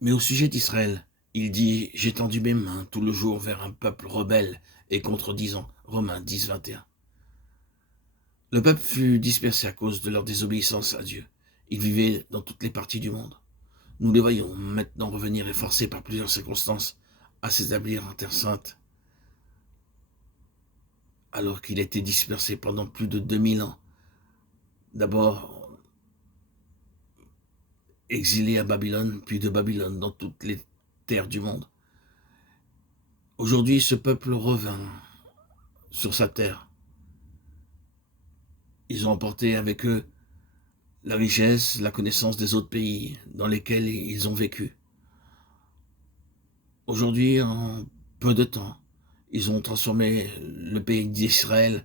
Mais au sujet d'Israël, il dit « J'ai tendu mes mains tout le jour vers un peuple rebelle et contredisant » Romains 10, 21. Le peuple fut dispersé à cause de leur désobéissance à Dieu. Ils vivaient dans toutes les parties du monde. Nous les voyons maintenant revenir et forcés par plusieurs circonstances à s'établir en Terre Sainte, alors qu'il était dispersé pendant plus de 2000 ans. D'abord exilé à Babylone, puis de Babylone dans toutes les terres du monde. Aujourd'hui, ce peuple revint sur sa terre. Ils ont emporté avec eux la richesse, la connaissance des autres pays dans lesquels ils ont vécu. Aujourd'hui, en peu de temps, ils ont transformé le pays d'Israël,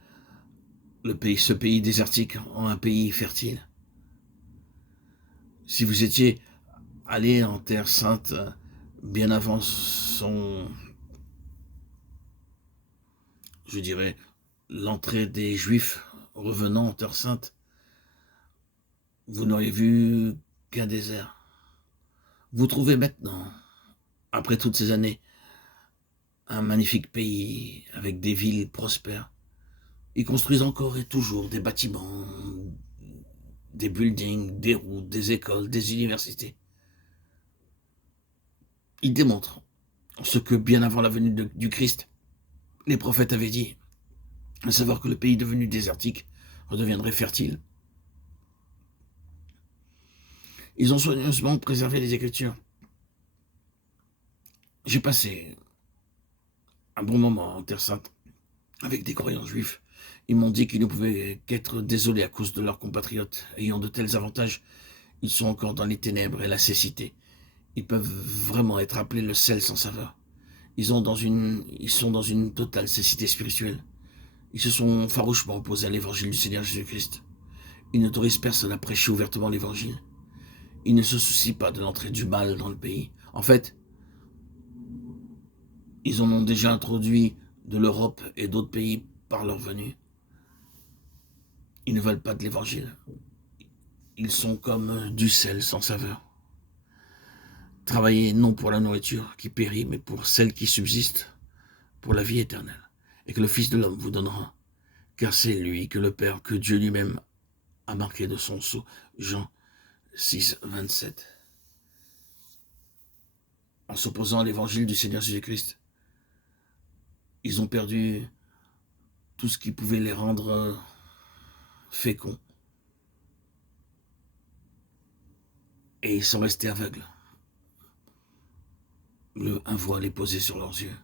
ce pays désertique, en un pays fertile. Si vous étiez allé en Terre Sainte bien avant je dirais, l'entrée des Juifs revenant en Terre Sainte, vous n'auriez vu qu'un désert. Vous trouvez maintenant, après toutes ces années, un magnifique pays avec des villes prospères. Ils construisent encore et toujours des bâtiments, des buildings, des routes, des écoles, des universités. Ils démontrent ce que bien avant la venue du Christ, les prophètes avaient dit, à savoir que le pays devenu désertique redeviendrait fertile. Ils ont soigneusement préservé les Écritures. J'ai passé un bon moment en Terre Sainte avec des croyants juifs. Ils m'ont dit qu'ils ne pouvaient qu'être désolés à cause de leurs compatriotes ayant de tels avantages. Ils sont encore dans les ténèbres et la cécité. Ils peuvent vraiment être appelés le sel sans saveur. Ils sont dans une totale cécité spirituelle. Ils se sont farouchement opposés à l'évangile du Seigneur Jésus-Christ. Ils n'autorisent personne à prêcher ouvertement l'évangile. Ils ne se soucient pas de l'entrée du mal dans le pays. En fait, ils en ont déjà introduit de l'Europe et d'autres pays par leur venue. Ils ne veulent pas de l'évangile. Ils sont comme du sel sans saveur. Travaillez non pour la nourriture qui périt, mais pour celle qui subsiste, pour la vie éternelle, et que le Fils de l'homme vous donnera, car c'est lui que le Père, que Dieu lui-même a marqué de son sceau. Jean 6, 27. En s'opposant à l'évangile du Seigneur Jésus-Christ, ils ont perdu tout ce qui pouvait les rendre féconds. Et ils sont restés aveugles. Un voile est posé sur leurs yeux.